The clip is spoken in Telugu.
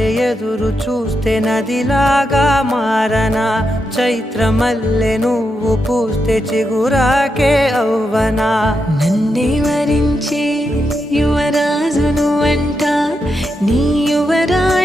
వలె ఎదురు చూస్తే నదిలాగా మారనా, చైత్రమల్లె నువ్వు పూస్తే చిగురాకే అవ్వనా. నన్నే వరించే యువరాజును అంట నీ యువరాజు